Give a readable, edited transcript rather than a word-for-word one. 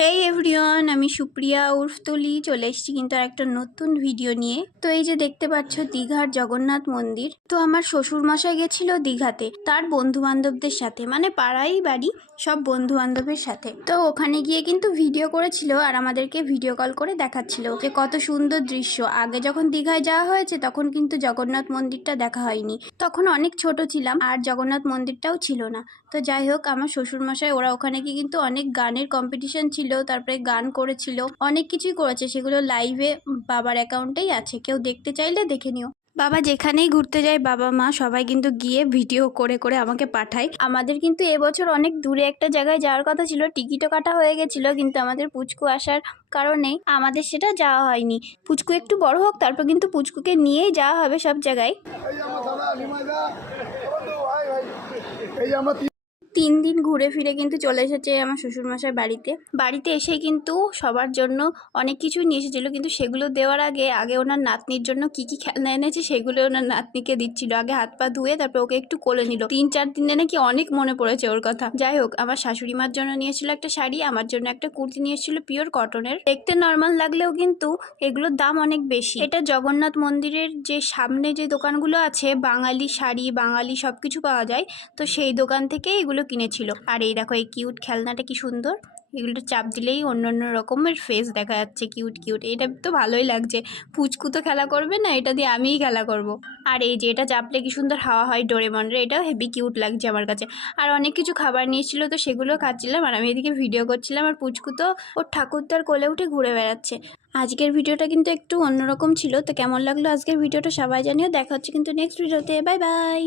হেই everyone, আমি সুপ্রিয়া উর্ফ তুলি চলে এসেছি কিন্তু আর একটা নতুন ভিডিও নিয়ে। তো এই যে দেখতে পাচ্ছ দীঘার জগন্নাথ মন্দির। তো আমার শ্বশুর মশাই গেছিল দীঘাতে তার বন্ধু বান্ধবদের সাথে, মানে পাড়াই বাড়ি সব বন্ধু বান্ধবের সাথে। তো ওখানে গিয়ে কিন্তু ভিডিও করেছিল আর আমাদেরকে ভিডিও কল করে দেখাচ্ছিল যে কত সুন্দর দৃশ্য। আগে যখন দীঘায় যাওয়া হয়েছে তখন কিন্তু জগন্নাথ মন্দিরটা দেখা হয়নি, তখন অনেক ছোট ছিলাম আর জগন্নাথ মন্দিরটাও ছিল না। তো যাই হোক, আমার শ্বশুরমশাই ওরা ওখানে গিয়ে কিন্তু অনেক গানের কম্পিটিশন ছিল, তারপরে গান করেছিল, অনেক কিছুই করেছে। সেগুলো লাইভে বাবার অ্যাকাউন্টেই আছে, কেউ দেখতে চাইলে দেখে নিও। বাবা যেখানেই ঘুরতে যায় বাবা মা সবাই কিন্তু গিয়ে ভিডিও করে করে আমাকে পাঠায়। আমাদের কিন্তু এবছর অনেক দূরে একটা জায়গায় যাওয়ার কথা ছিল, টিকিটও কাটা হয়ে গেছিল, কিন্তু আমাদের পুচকু আসার কারণে আমাদের সেটা যাওয়া হয়নি। পুচকু একটু বড় হোক, তারপর কিন্তু পুচকুকে নিয়েই যাওয়া হবে সব জায়গায়। 3 দিন ঘুরে ফিরে কিন্তু চলে এসেছে আমার শ্বশুরমশাই বাড়িতে এসে কিন্তু সবার জন্য অনেক কিছুই নিয়ে এসেছিল, কিন্তু সেগুলো দেওয়ার আগে ওনার নাতনির জন্য কি কি খেলনা এনেছে সেগুলো ওনার নাতনিকে দিচ্ছিল। আগে হাত পা ধুয়ে তারপর ওকে একটু কোলে নিল। 3-4 দিনে নাকি অনেক মনে পড়েছে ওর কথা। যাই হোক, আমার শাশুড়ি মার জন্য নিয়েছিল একটা শাড়ি, আমার জন্য একটা কুর্তি নিয়ে এসেছিল পিওর কটনের। দেখতে নর্মাল লাগলেও কিন্তু এগুলোর দাম অনেক বেশি। এটা জগন্নাথ মন্দিরের যে সামনে যে দোকানগুলো আছে, বাঙালি শাড়ি বাঙালি সবকিছু পাওয়া যায়, তো সেই দোকান থেকে এগুলো কিনেছিল। আর এই দেখো এই কিউট খেলনাটা কি সুন্দর, এগুলো চাপ দিলেই অন্য অন্য রকমের ফেস দেখা যাচ্ছে, কিউট কিউট। এটা তো ভালোই লাগছে। পুচকু তো খেলা করবে না, এটা দিয়ে আমিই খেলা করব। আর এই যে এটা চাপলে কি সুন্দর হাওয়া হয় ডোরেমনের, এটাও হেভি কিউট লাগছে আমার কাছে। আর অনেক কিছু খাবার নিয়েছিল, তো সেগুলো খাচ্ছিলাম আর আমি এদিকে ভিডিও করছিলাম। আর পুচকু তো ওর ঠাকুরদার কোলে উঠে ঘুরে বেড়াচ্ছে। আজকের ভিডিওটা কিন্তু একটু অন্যরকম ছিল। তো কেমন লাগলো আজকের ভিডিওটা সবাই জানিও। দেখা হচ্ছে কিন্তু নেক্সট ভিডিওতে। Bye bye.